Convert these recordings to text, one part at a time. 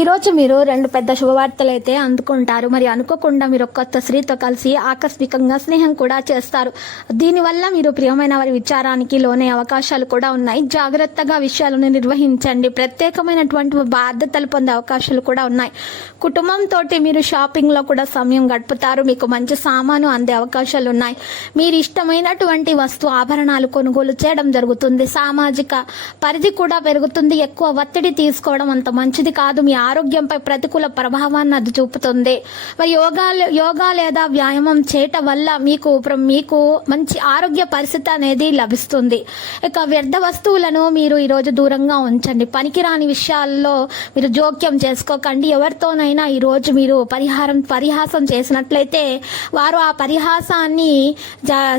ఈరోజు మీరు రెండు పెద్ద శుభవార్తలు అయితే అందుకుంటారు. మరి అనుకోకుండా మీరు కొత్త స్త్రీతో కలిసి ఆకస్మికంగా స్నేహం కూడా చేస్తారు. దీనివల్ల మీరు ప్రియమైన వారి విచారానికి లోనే అవకాశాలు కూడా ఉన్నాయి. జాగ్రత్తగా విషయాలను నిర్వహించండి. ప్రత్యేకమైనటువంటి బాధ్యతలు పొందే అవకాశాలు కూడా ఉన్నాయి. కుటుంబంతో మీరు షాపింగ్లో కూడా సమయం గడుపుతారు. మీకు మంచి సామాను అందే అవకాశాలు ఉన్నాయి. మీరు ఇష్టమైనటువంటి వస్తు ఆభరణాలు కొనుగోలు చేయడం జరుగుతుంది. సామాజిక పరిధి కూడా పెరుగుతుంది. ఎక్కువ ఒత్తిడి తీసుకోవడం అంత మంచిది కాదు. మీ ఆరోగ్యంపై ప్రతికూల ప్రభావాన్ని అది చూపుతుంది. మరి యోగా యోగా లేదా వ్యాయామం చేయటం వల్ల మీకు మీకు మంచి ఆరోగ్య పరిస్థితి అనేది లభిస్తుంది. ఇక వ్యర్థ వస్తువులను మీరు ఈరోజు దూరంగా ఉంచండి. పనికిరాని విషయాల్లో మీరు జోక్యం చేసుకోకండి. ఎవరితోనైనా ఈరోజు మీరు పరిహారం పరిహాసం చేసినట్లయితే వారు ఆ పరిహాసాన్ని జా-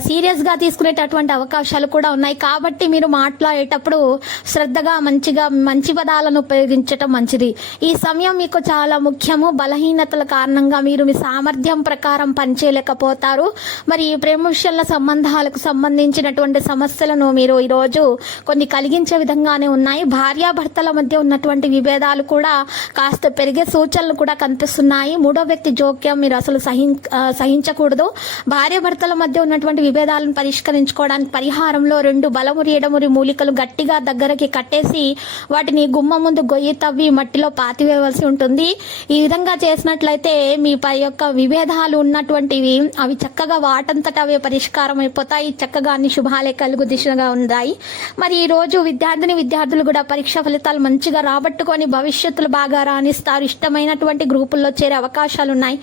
తీసుకునేటటువంటి అవకాశాలు కూడా ఉన్నాయి. కాబట్టి మీరు మాట్లాడేటప్పుడు శ్రద్ధగా మంచిగా మంచి పదాలను ఉపయోగించటం మంచిది. ఈ సమయం మీకు చాలా ముఖ్యము. బలహీనతల కారణంగా మీరు మీ సామర్థ్యం ప్రకారం పనిచేయలేకపోతారు. మరి ఈ ప్రేమ విషయాల సంబంధాలకు సంబంధించినటువంటి సమస్యలను మీరు ఈరోజు కొన్ని కలిగించే విధంగానే ఉన్నాయి. భార్యాభర్తల మధ్య ఉన్నటువంటి విభేదాలు కూడా కాస్త పెరిగే సూచనలు కూడా కనిపిస్తున్నాయి. మూడో వ్యక్తి జోక్యం మీరు అసలు సహిం సహించకూడదు. భార్యాభర్తల మధ్య ఉన్నటువంటి విభేదాలను పరిష్కరించుకోవడానికి పరిహారంలో రెండు బలమురి ఎడమురి మూలికలు గట్టిగా దగ్గరకి కట్టేసి వాటిని గుమ్మ ముందు గొయ్యి తవ్వి మట్టిలో పాతి తీసివేయవలసి ఉంటుంది. ఈ విధంగా చేసినట్లయితే మీ పై యొక్క విభేదాలు ఉన్నటువంటివి అవి చక్కగా వాటంతట అవే పరిష్కారం అయిపోతాయి. చక్కగా అన్ని శుభాలే కలుగు దిశగా ఉన్నాయి మరి ఈ రోజు విద్యార్థిని విద్యార్థులు కూడా పరీక్ష ఫలితాలు మంచిగా రాబట్టుకొని భవిష్యత్తులో బాగా రాణిస్తారు. ఇష్టమైనటువంటి గ్రూపుల్లో చేరే అవకాశాలు ఉన్నాయి.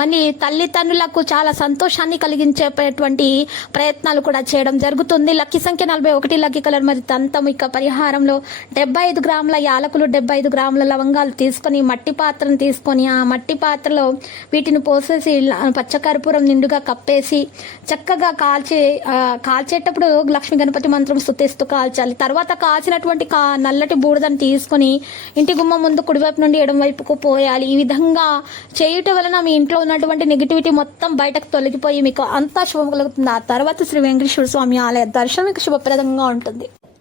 మరి తల్లిదండ్రులకు చాలా సంతోషాన్ని కలిగించేటువంటి ప్రయత్నాలు కూడా చేయడం జరుగుతుంది. లక్కీ సంఖ్య నలభై ఒకటి లక్కీ కలర్ మరి తంతం ఇక పరిహారంలో డెబ్బై ఐదు గ్రాముల యాలకులు డెబ్బై ఐదు గ్రాముల లవంగాలు తీసుకొని మట్టి పాత్రను తీసుకొని ఆ మట్టి పాత్రలో వీటిని పోసేసి పచ్చకర్పూరం నిండుగా కప్పేసి చక్కగా కాల్చే కాల్చేటప్పుడు లక్ష్మీ గణపతి మంత్రం స్థుతిస్తూ కాల్చాలి. తర్వాత కాల్చినటువంటి కా నల్లటి బూడిదని తీసుకొని ఇంటి గుమ్మ ముందు కుడివైపు నుండి ఎడం వైపుకు పోయాలి. ఈ విధంగా చేయుట వలన మీ ఇంట్లో ఉన్నటువంటి నెగిటివిటీ మొత్తం బయటకు తొలగిపోయి మీకు అంతా శుభం కలుగుతుంది. ఆ తర్వాత శ్రీ వెంకటేశ్వర స్వామి ఆలయ దర్శనం మీకు శుభప్రదంగా ఉంటుంది.